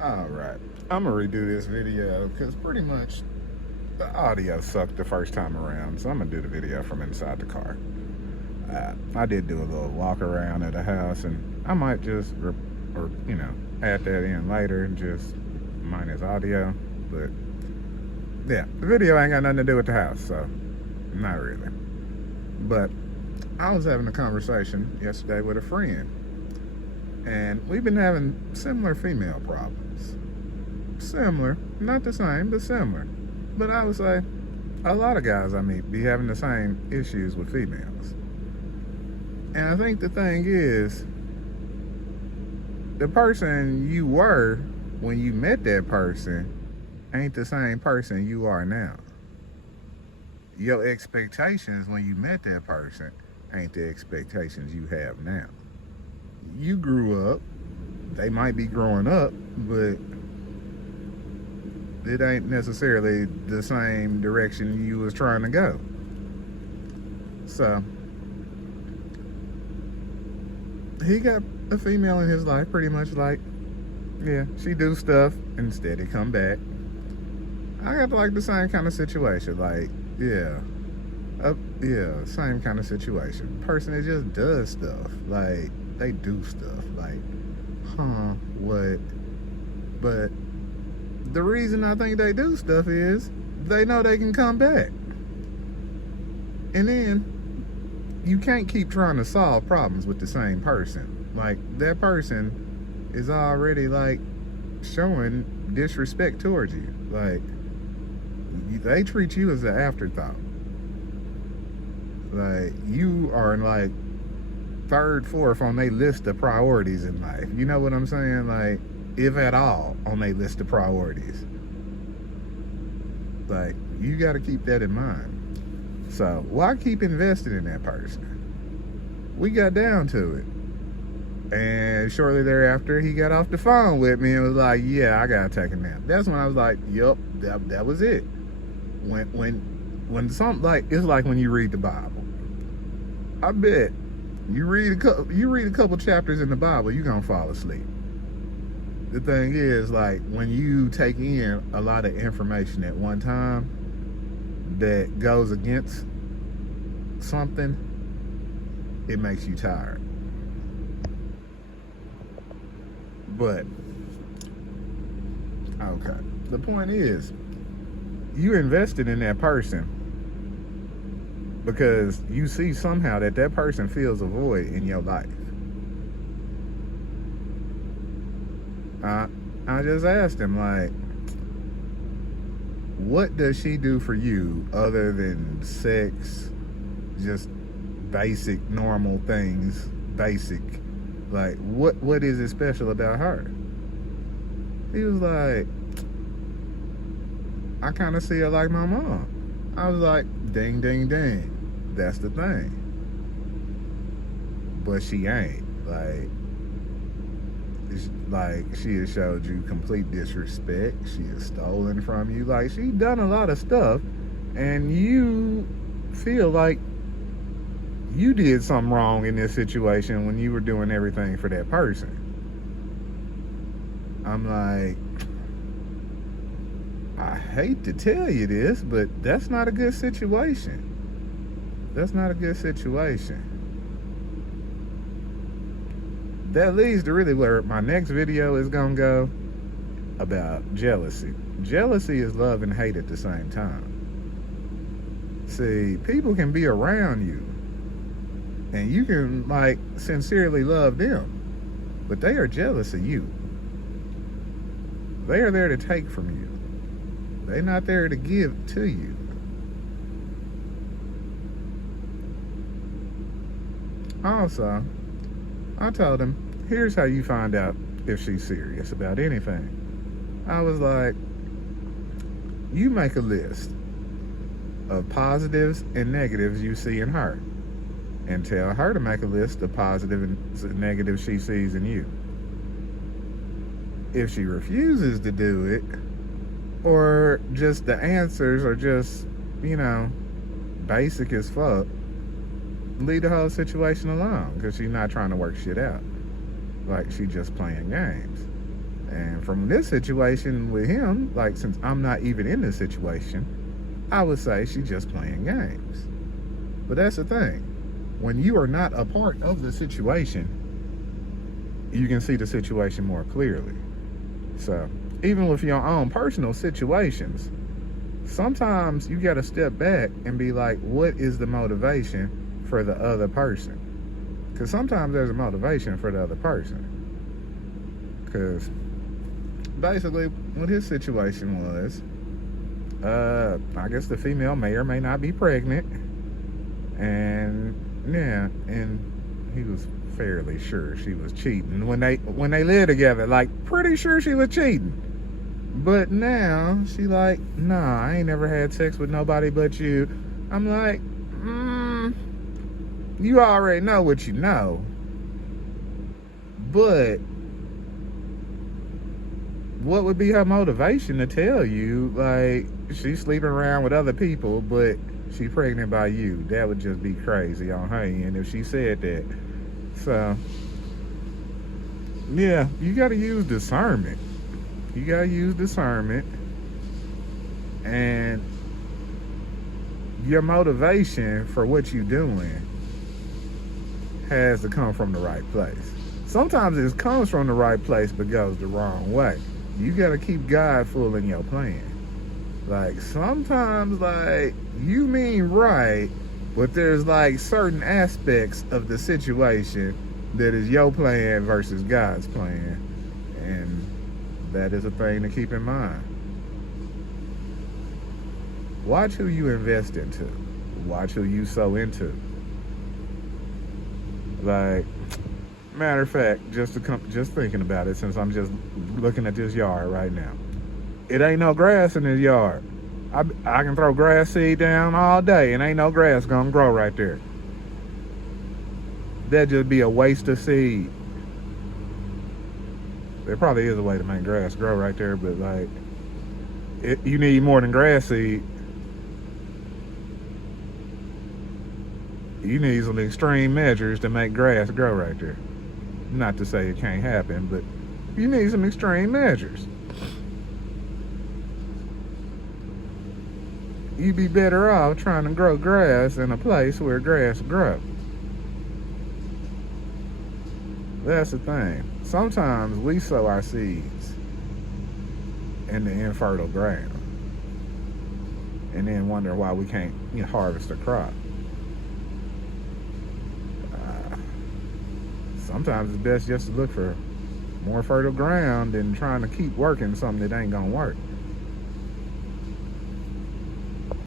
Alright, I'm gonna redo this video because pretty much the audio sucked the first time around, so I'm gonna do the video from inside the car. I did do a little walk around at the house, and I might just, add that in later, just minus audio. But yeah, the video ain't got nothing to do with the house, so not really. But I was having a conversation yesterday with a friend, and we've been having similar female problems. Similar, not the same, but similar. But I would say a lot of guys I meet be having the same issues with females. And I think the thing is, the person you were when you met that person ain't the same person you are now. Your expectations when you met that person ain't the expectations you have now. You grew up, they might be growing up, but it ain't necessarily the same direction you was trying to go. So he got a female in his life, pretty much like, yeah, she do stuff and steady come back. I got like the same kind of situation, like, same kind of situation. Person that just does stuff, like, they do stuff, like, what? But the reason I think they do stuff is they know they can come back. And then you can't keep trying to solve problems with the same person. Like, that person is already like showing disrespect towards you. Like, they treat you as an afterthought. Like, you are like third, fourth on their list of priorities in life. You know what I'm saying? Like, if at all, on their list of priorities. Like, you got to keep that in mind. So why keep investing in that person? We got down to it, and shortly thereafter he got off the phone with me and was like, yeah, I gotta take a nap. That's when I was like, yup, that was it. When something, like, it's like when you read the Bible. I bet you read a couple chapters in the Bible, you're gonna fall asleep. The thing is, like, when you take in a lot of information at one time that goes against something, it makes you tired. But okay, the point is, you invested in that person because you see somehow that person fills a void in your life. I just asked him, like, what does she do for you other than sex? Just basic, normal things, basic. Like, what is it special about her? He was like, I kind of see her like my mom. I was like, ding, ding, ding. That's the thing. But she ain't. Like, she has showed you complete disrespect. She has stolen from you. Like, she done a lot of stuff, and you feel like you did something wrong in this situation when you were doing everything for that person. I'm like, I hate to tell you this, but that's not a good situation. That's not a good situation. That leads to really where my next video is gonna go, about jealousy. Jealousy is love and hate at the same time. See, people can be around you and you can, like, sincerely love them, but they are jealous of you. They are there to take from you. They're not there to give to you. Also, I told him, here's how you find out if she's serious about anything. I was like, you make a list of positives and negatives you see in her, and tell her to make a list of positive and negatives she sees in you. If she refuses to do it, or just the answers are just, basic as fuck, leave the whole situation alone, because she's not trying to work shit out. Like, she just playing games. And from this situation with him, like, since I'm not even in this situation, I would say she's just playing games. But that's the thing. When you are not a part of the situation, you can see the situation more clearly. So, even with your own personal situations, sometimes you got to step back and be like, what is the motivation for the other person? Because sometimes there's a motivation for the other person. Because basically, what his situation was, I guess the female may or may not be pregnant. And yeah, and he was fairly sure she was cheating when they lived together. Like, pretty sure she was cheating. But now she like, nah, I ain't never had sex with nobody but you. I'm like, you already know what you know. But what would be her motivation to tell you, like, she's sleeping around with other people, but she pregnant by you? That would just be crazy on her end if she said that. So, yeah, you got to use discernment. You got to use discernment. And your motivation for what you're doing has to come from the right place. Sometimes it comes from the right place but goes the wrong way. You got to keep God full in your plan. Like, sometimes, like, you mean right, but there's, like, certain aspects of the situation that is your plan versus God's plan. And that is a thing to keep in mind. Watch who you invest into. Watch who you sow into. Like, matter of fact, just thinking about it, since I'm just looking at this yard right now. It ain't no grass in this yard. I can throw grass seed down all day and ain't no grass gonna grow right there. That'd just be a waste of seed. There probably is a way to make grass grow right there, but like, you need more than grass seed. You need some extreme measures to make grass grow right there. Not to say it can't happen, but you need some extreme measures. You'd be better off trying to grow grass in a place where grass grows. That's the thing. Sometimes we sow our seeds in the infertile ground and then wonder why we can't harvest a crop. Sometimes it's best just to look for more fertile ground than trying to keep working something that ain't gonna work.